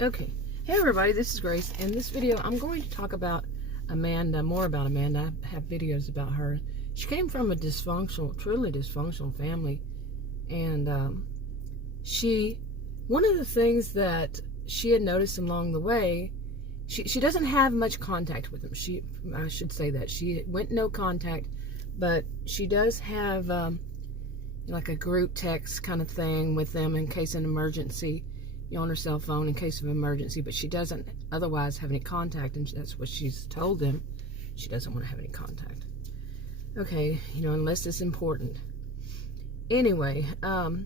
Okay, hey everybody, this is Grace. In this video, I'm going to talk about Amanda, more about Amanda. I have videos about her. She came from a dysfunctional, truly dysfunctional family, and one of the things that she had noticed along the way, she doesn't have much contact with them. I should say that she went no contact, but she does have like a group text kind of thing with them in case of an emergency. On her cell phone in case of emergency, but she doesn't otherwise have any contact, and that's what she's told them. She doesn't want to have any contact. Okay, unless it's important. Anyway, now,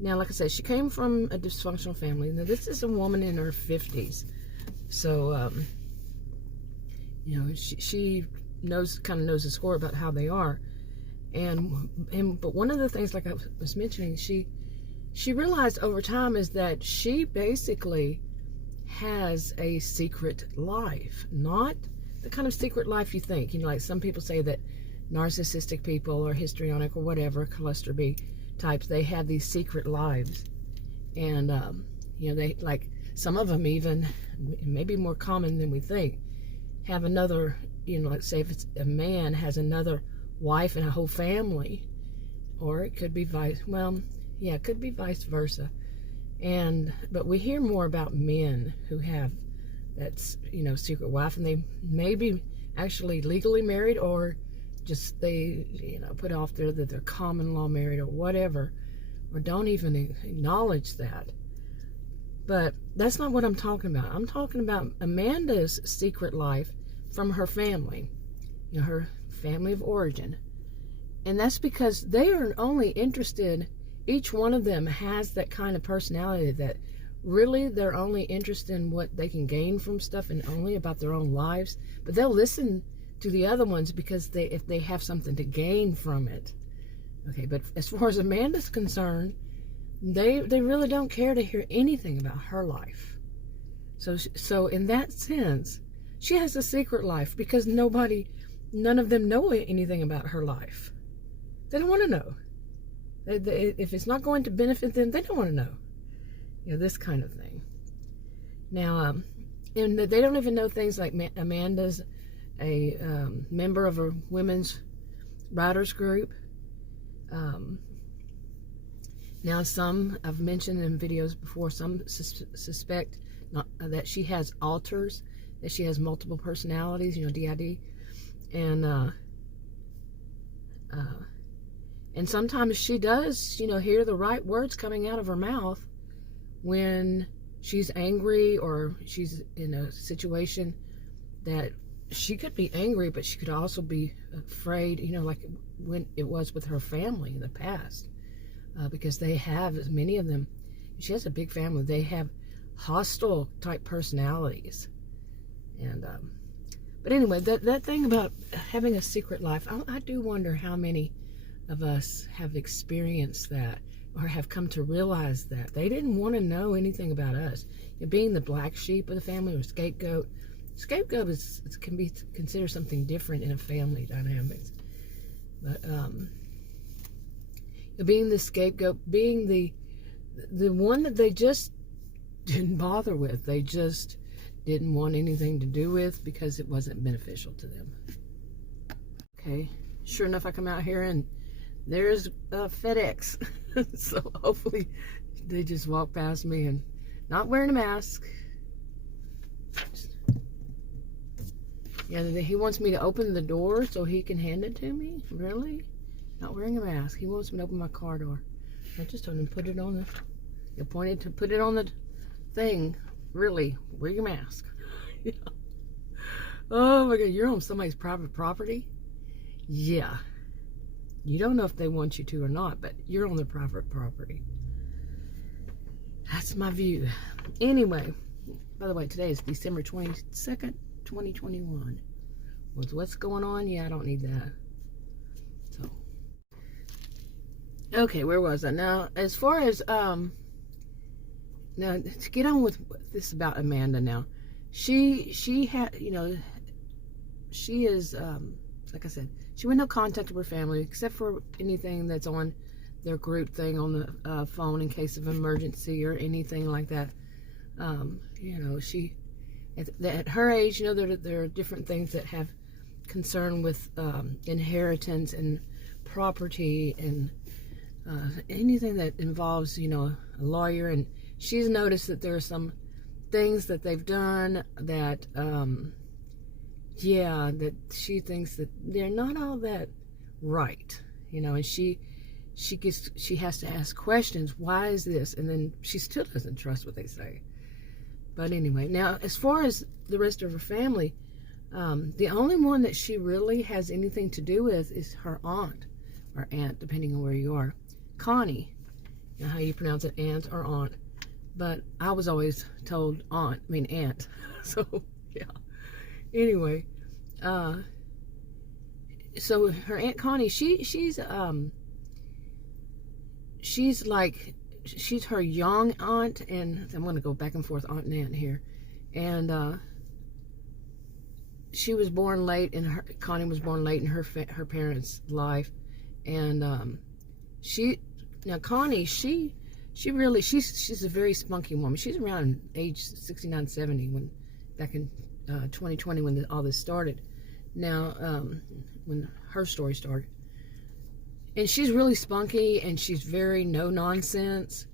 like I said, she came from a dysfunctional family. Now, this is a woman in her 50s, so she kind of knows the score about how they are, but one of the things, like I was mentioning, she realized over time is that she basically has a secret life. Not the kind of secret life you think. Like some people say that narcissistic people or histrionic or whatever, cluster B types, they have these secret lives. And, they, like, some of them even, maybe more common than we think, have another, let's say if it's a man has another wife and a whole family, or it could be it could be vice versa. But we hear more about men who have that, secret wife, and they may be actually legally married, or just they, put off there that they're common law married or whatever, or don't even acknowledge that. But that's not what I'm talking about. I'm talking about Amanda's secret life from her family, her family of origin. And that's because they are only interested. Each one of them has that kind of personality that really they're only interested in what they can gain from stuff and only about their own lives. But they'll listen to the other ones because if they have something to gain from it. Okay, but as far as Amanda's concerned, they really don't care to hear anything about her life. So in that sense, she has a secret life because none of them know anything about her life. They don't want to know. If it's not going to benefit them, they don't want to know. This kind of thing. Now, and they don't even know things like Amanda's a member of a women's writers group. Now, some I've mentioned in videos before, some suspect that she has alters, that she has multiple personalities, DID. And sometimes she does, hear the right words coming out of her mouth when she's angry or she's in a situation that she could be angry, but she could also be afraid, like when it was with her family in the past. Because they have, many of them, she has a big family, they have hostile type personalities. And, but anyway, that thing about having a secret life, I do wonder how many of us have experienced that or have come to realize that they didn't want to know anything about us. Being the black sheep of the family or scapegoat. Scapegoat can be considered something different in a family dynamics. But being the scapegoat, being the one that they just didn't bother with. They just didn't want anything to do with because it wasn't beneficial to them. Okay, sure enough, I come out here and there's FedEx. So hopefully they just walk past me and not wearing a mask. Yeah, he wants me to open the door so he can hand it to me? Really? Not wearing a mask. He wants me to open my car door. I just told him to put it on you pointed to put it on the thing. Really, wear your mask. Yeah. Oh my God, you're on somebody's private property? Yeah. You don't know if they want you to or not, but you're on their private property. That's my view. Anyway, by the way, today is December 22nd, 2021. With what's going on, yeah, I don't need that. So, okay, where was I? Now, as far as, now, to get on with this about Amanda now. She had, she is, like I said, she went no contact with her family except for anything that's on their group thing on the phone in case of emergency or anything like that. You know, at her age, you know, there are different things that have concern with inheritance and property and anything that involves, you know, a lawyer. And she's noticed that there are some things that they've done that, that she thinks that they're not all that right, you know, and she has to ask questions. Why is this? And then she still doesn't trust what they say. But anyway, now as far as the rest of her family, the only one that she really has anything to do with is her aunt, or aunt, depending on where you are, Connie. You know how you pronounce it, aunt or aunt. But I was always told aunt. So yeah. Anyway, so her Aunt Connie, she's her young aunt, and I'm going to go back and forth aunt and aunt here, and she was born late, and Connie was born late in her parents' life, and Connie, she's a very spunky woman. She's around age 69, 70 when back in 2020 when all this started. Now, when her story started. And she's really spunky, and she's very no nonsense,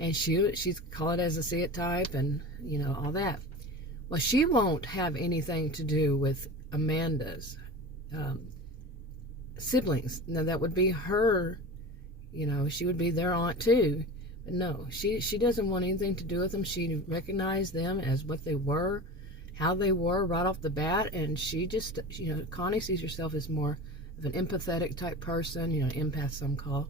and she's call it as I see it type, and you know, all that. Well, she won't have anything to do with Amanda's siblings. Now that would be her, you know, she would be their aunt too. But no, she doesn't want anything to do with them. She recognized them as what they were, how they were right off the bat, and she just, you know, Connie sees herself as more of an empathetic type person, you know, empath some call,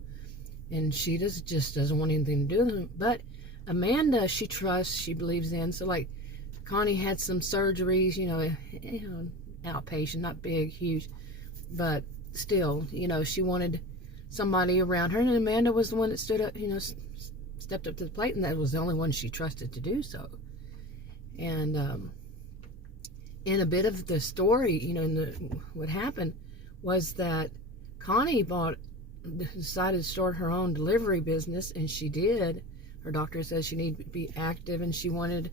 and she just doesn't want anything to do with them. But Amanda, she trusts, she believes in. So like Connie had some surgeries, you know, outpatient, not big, huge, but still, you know, she wanted somebody around her, and Amanda was the one that stood up, you know, stepped up to the plate, and that was the only one she trusted to do so. And in a bit of the story, you know, what happened was that Connie decided to start her own delivery business, and she did. Her doctor says she needed to be active, and she wanted,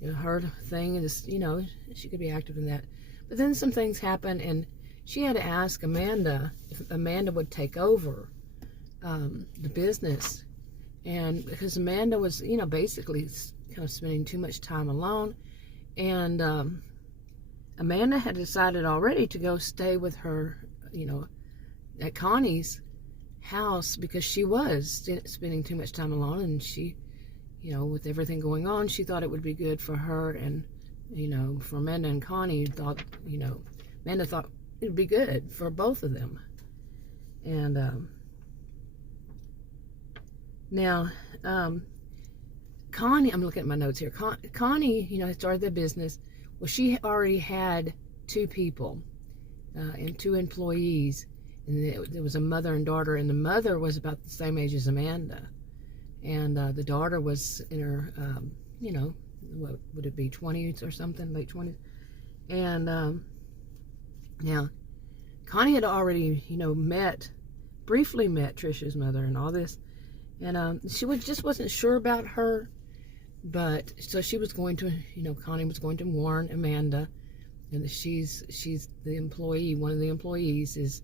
you know, her thing is, you know, she could be active in that. But then some things happened, and she had to ask Amanda if Amanda would take over the business. And because Amanda was, you know, basically kind of spending too much time alone, and Amanda had decided already to go stay with her, you know, at Connie's house, because she was spending too much time alone, and she, you know, with everything going on, she thought it would be good for her, and, you know, for Amanda and Connie thought, you know, Amanda thought it would be good for both of them. And now, Connie, I'm looking at my notes here. Connie, you know, started the business. Well, she already had 2 people and 2 employees, and there was a mother and daughter, and the mother was about the same age as Amanda, and the daughter was in her, you know, what would it be, 20s or something, late 20s. And now, Connie had already, you know, briefly met Trisha's mother and all this, and she just wasn't sure about her. But so she was going to, you know, Connie was going to warn Amanda, and she's the employee. One of the employees is,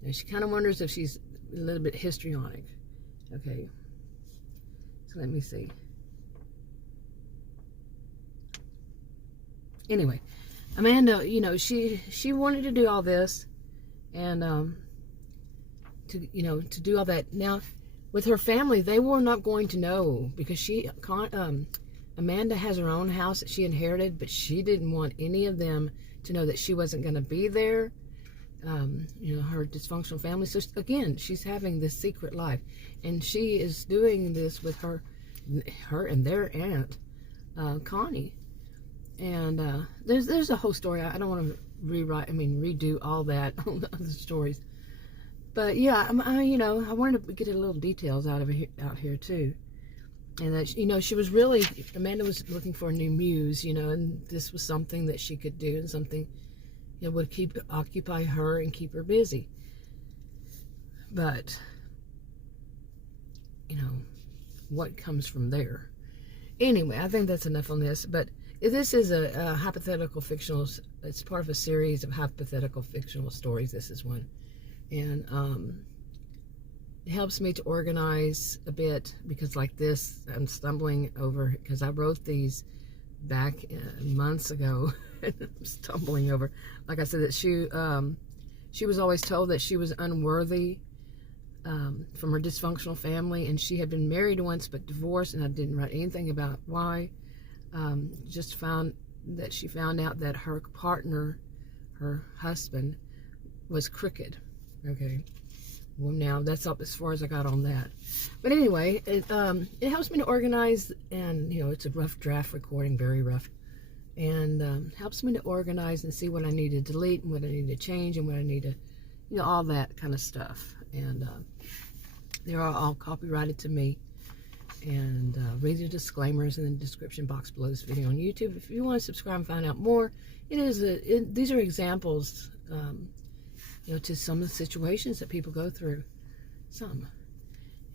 you know, she kind of wonders if she's a little bit histrionic. Okay, so let me see. Anyway, Amanda, you know, she wanted to do all this, and to do all that. Now, with her family, they were not going to know, because Amanda has her own house that she inherited, but she didn't want any of them to know that she wasn't going to be there. You know, her dysfunctional family. So again, she's having this secret life, and she is doing this with her and their aunt, Connie. And there's a whole story. I don't want to redo all that other stories. But yeah, you know, I wanted to get a little details out here too. And that, you know, Amanda was looking for a new muse, you know, and this was something that she could do, and something, you know, would occupy her and keep her busy. But, you know, what comes from there? Anyway, I think that's enough on this. But this is a hypothetical fictional. It's part of a series of hypothetical fictional stories. This is one, and it helps me to organize a bit, because like this, I'm stumbling over, because I wrote these back months ago, and I'm stumbling over. Like I said, that she was always told that she was unworthy from her dysfunctional family, and she had been married once but divorced, and I didn't write anything about why. Just found that she found out that her partner, her husband, was crooked. Okay. Well, now that's up as far as I got on that. But anyway, it helps me to organize, and it's a rough draft recording, very rough, and helps me to organize and see what I need to delete and what I need to change and what I need to, all that kind of stuff. And they are all copyrighted to me. And read the disclaimers in the description box below this video on YouTube. If you want to subscribe and find out more, these are examples. To some of the situations that people go through.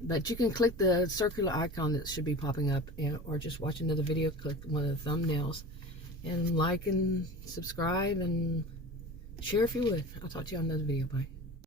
But you can click the circular icon that should be popping up, or just watch another video, click one of the thumbnails, and like and subscribe and share if you would. I'll talk to you on another video. Bye.